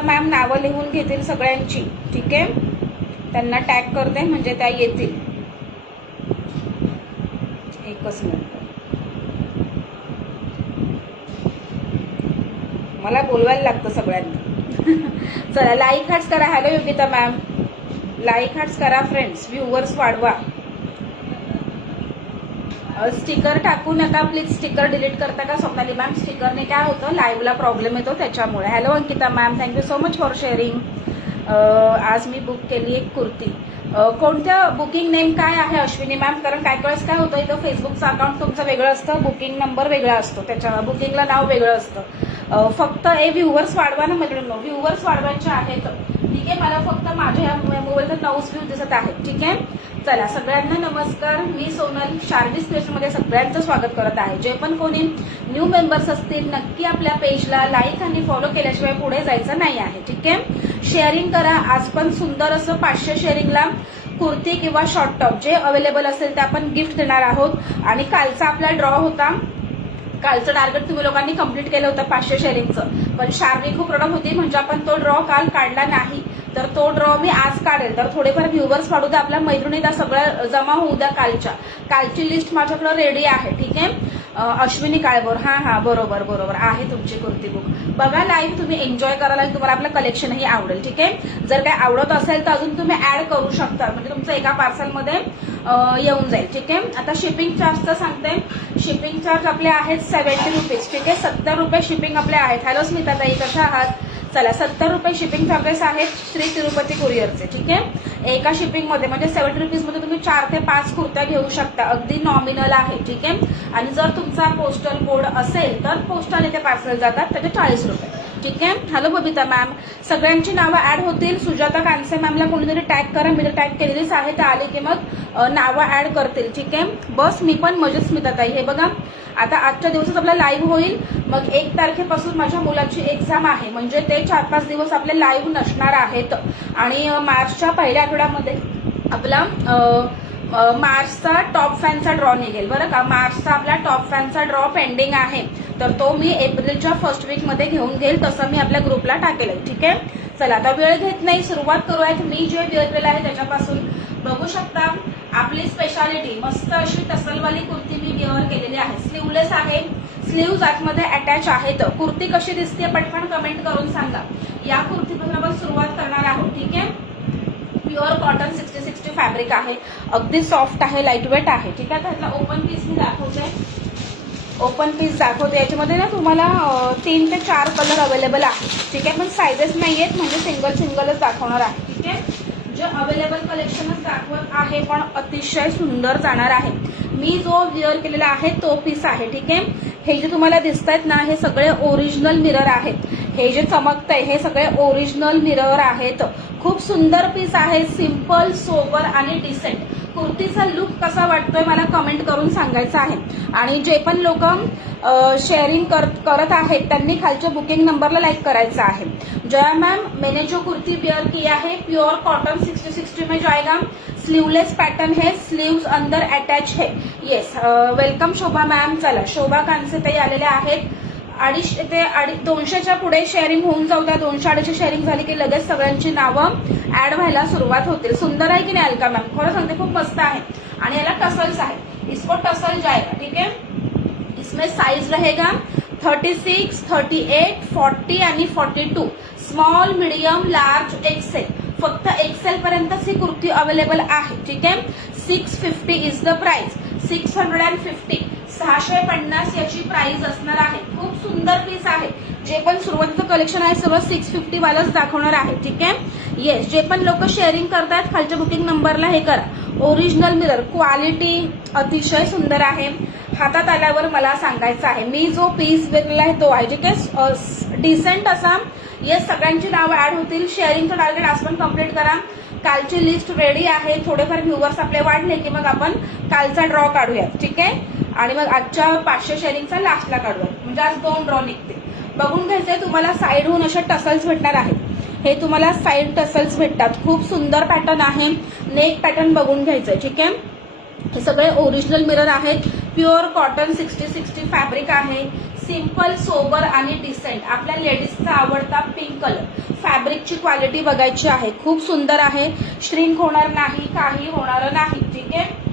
Yogita ma'am नावं लिहून घेतील सगळ्यांची, ठीक आहे. त्यांना टॅग करते म्हणजे त्या येतील. एकच मिनिट, मला बोलवायला लागतं सगळ्यांना. चला लाईक हार्ट्स करा. Hello Yogita ma'am, like hearts करा फ्रेंड्स, व्ह्यूवर्स वाढवा. स्टिकर टाकू नका प्लीज. स्टिकर डिलीट करता का स्वप्नाली मॅम? स्टिकरने काय होतं, लाईव्हला प्रॉब्लेम येतो त्याच्यामुळे. Hello Ankita ma'am, thank you so much for sharing. आज मी बुक केली एक कुर्ती. कोणत्या बुकिंग नेम काय आहे अश्विनी मॅम? कारण काय वेळेस काय होतं, इथं फेसबुकचं अकाउंट तुमचं वेगळं असतं, बुकिंग नंबर वेगळा असतो, त्याच्या बुकिंगला नाव वेगळं असतं. फक्त व्ह्यूवर्स वाढवा ना मैत्रिणींनो, व्ह्यूवर्स वाढवायचे आहेत, ठीक आहे. मला फक्त माझ्या मोबाईलवर 9 व्ह्यू दिसत आहेत, ठीक आहे. चला सगळ्यांना नमस्कार. मी सोनल शार्दी स्पेशलमध्ये सगळ्यांचं स्वागत करत आहे. जे पण कोणी न्यू मेंबर्स असतील नक्की आपल्या पेजला लाईक आणि फॉलो केल्याशिवाय पुढे जायचं नाही आहे, ठीक आहे. शेअरिंग करा. आज पण सुंदर असं 500 शेअरिंगला कुर्ती किंवा शॉर्ट टॉप जे अवेलेबल असेल ते आपण गिफ्ट देणार आहोत. आणि कालचा आपला ड्रॉ होता, कालचं टार्गेट तुम्ही लोकांनी कंप्लीट केलं होतं 500 शेअरिंगचं, पण शार्दी खूप रडत होती म्हणजे आपण तो ड्रॉ काल काढला नाही. तर तो ड्रॉ मी आज काढेल. तर थोडेफार व्ह्यूवर्स वाढू द्या, आपल्या मैत्रिणीला सगळं जमा होऊ द्या. कालची लिस्ट माझ्याकडे रेडी आहे, ठीक आहे. अश्विनी काळभोर, हां बरोबर बरोबर आहे तुमची कुर्ती बुक. बघा लाईव्ह, तुम्ही एन्जॉय करायला, तुम्हाला आपलं कलेक्शनही आवडेल, ठीक आहे. जर काय आवडत असेल तर अजून तुम्ही ऍड करू शकता, म्हणजे तुमचं एका पार्सलमध्ये येऊन जाईल, ठीक आहे. आता शिपिंग चार्जचं सांगते. शिपिंग चार्ज आपले आहेत 70 रुपीज, ठीक आहे. 70 रुपये शिपिंग आपले आहेत. हॅलो स्मिता ताई, कशा आहात? चला 70 रुपये शिपिंग चार्जेस आहेत श्री तिरुपती कुरिअरचे, ठीक आहे. एका शिपिंगमध्ये म्हणजे 70 रुपीजमध्ये तुम्ही 4 ते 5 कुर्त्या घेऊ शकता, अगदी नॉमिनल आहे, ठीक आहे. आणि जर तुमचा पोस्टल कोड असेल तर पोस्टाने ते पार्सल जातात, त्याचे 40 रुपये, ठीक आहे. हॅलो बबिता मॅम, सगळ्यांची नावं ऍड होतील. सुजाता कांसे मॅमला कोणीतरी टॅग करा, मी तर टॅग केलेलीच आहे, ते आले की मग नावं ऍड करतील, ठीक आहे. बस मी पण मजेत स्मिता ताई. हे बघा आता आजच्या दिवसात आपला लाईव्ह होईल, मग 1 तारखेपासून माझ्या मुलाची एक्झाम आहे, म्हणजे ते 4-5 दिवस आपले लाईव्ह नसणार आहेत. आणि मार्चच्या पहिल्या आठवड्यामध्ये आपला मार्चचा टॉप फॅनचा ड्रॉ निघेल, बरं का. मार्चचा आपला टॉप फॅनचा ड्रॉ पेंडिंग आहे, तर तो मी एप्रिलच्या फर्स्ट वीकमध्ये घेऊन घेईल, तसं मी आपल्या ग्रुपला टाकेल, ठीक आहे. चला आता वेळ घेत नाही, सुरुवात करूयात. मी जे वेअर केलेलं आहे त्याच्यापासून बघू शकता. आपली स्पेशालिटी मस्त अशी टसलवाली कुर्ती मी वेअर केलेली आहे. स्लीवलेस आहे, स्लीव्ज आतमध्ये अटॅच आहेत. कुर्ती कशी दिसते पटकन कमेंट करून सांगा. या कुर्तीपासून आपण सुरुवात करणार आहोत, ठीक आहे. प्युअर कॉटन 60-60 फॅब्रिक आहे, अगदी सॉफ्ट आहे, लाईटवेट आहे, ठीक आहे. त्यातला ओपन पीस मी दाखवते. ओपन पीस दाखवते. याच्यामध्ये ना तुम्हाला 3 ते 4 कलर अवेलेबल आहे, ठीक आहे. पण सायझेस नाही आहेत, म्हणजे सिंगलच दाखवणार आहे, ठीक आहे. जे अवेलेबल कलेक्शनच दाखवत आहे, पण अतिशय सुंदर जाणार आहे. मी जो वेअर केलेला आहे तो पीस आहे, ठीक आहे. हे जे तुम्हाला दिसत आहेत ना, हे सगळे ओरिजिनल मिरर आहेत. हे जे चमकतंय हे सगळे ओरिजिनल मिरर आहेत. खूप सुंदर पीस आहे, सिंपल, सोबर आणि डिसेंट. कुर्तीचा लुक कसा वाटतोय मला कमेंट करून सांगायचं आहे. आणि जे पण लोक शेअरिंग करत आहेत त्यांनी खालच्या बुकिंग नंबरला लाईक करायचं आहे. जया मैम, मैंने जो कुर्ती वेयर किया है प्योर कॉटन 60-60 में जाएगा. स्लीवलेस पैटर्न है, स्लीव्स अंदर अटैच है. येस, वेलकम शोभा मॅम. चला शोभा कांसे ताई आलेल्या आहेत. 250 ते 200च्या पुढे शेअरिंग होऊन जाऊ द्या. 200-250 शेअरिंग झाली की लगेच सगळ्यांची नावं ऍड व्हायला सुरुवात होतील. सुंदर आहे की नाही अलका मॅम? खरं सांगते खूप मस्त आहे. आणि याला टसल्स आहे, इसको टसल जाएगा, ठीक है. इसमें साइज रहेगा 36, 38, 40 आणि 42. Small, medium, large, XL. फक्त एक्सेल पर्यंतच ही कुर्ती अवेलेबल आहे, ठीक आहे. 650 इज द प्राइस. 650, 650 याची प्राइस असणार आहे. खूप सुंदर पीस आहे. जे पण सुरुवातीचं कलेक्शन आहे सगळं 650 वालाच दाखवणार आहे, ठीक आहे. येस, जे पण लोक शेअरिंग करतात खालच्या बुकिंग नंबरला हे करा. ओरिजिनल मिरर, क्वालिटी अतिशय सुंदर आहे. हातात आल्यावर मला सांगायचं आहे, मी जो पीस वेगळा आहे तो आहे, ठीक आहे. डिसेंट असा. येस, सगळ्यांची नावं ऍड होतील. शेअरिंगचं टार्गेट आज पण कम्प्लीट करा. कालची लिस्ट रेडी आहे. थोडेफार व्ह्यूवर्स आपले वाढले की मग आपण कालचा ड्रॉ काढूयात, ठीक आहे. आणि मग आजच्या 500 शेअरिंगचा लास्टला काढूयात, म्हणजे आज 2 ड्रॉ निघते. बघून घ्यायचंय. तुम्हाला साईडहून अशा टसल्स भेटणार आहेत. हे तुम्हाला साईड टसल्स भेटतात. खूप सुंदर पॅटर्न आहे. नेक पॅटर्न बघून घ्यायचंय, ठीक आहे. हे सगळे ओरिजिनल मिरर आहेत. प्युअर कॉटन 60-60 फॅब्रिक आहे. सिंपल सोबर आणि डिसेंट, आपल्या लेडीजचा आवडता पिंक कलर. फॅब्रिकची क्वालिटी बघायची आहे, खूप सुंदर आहे, श्रिंक होणार नाही, काही होणार नाही. ठीक आहे.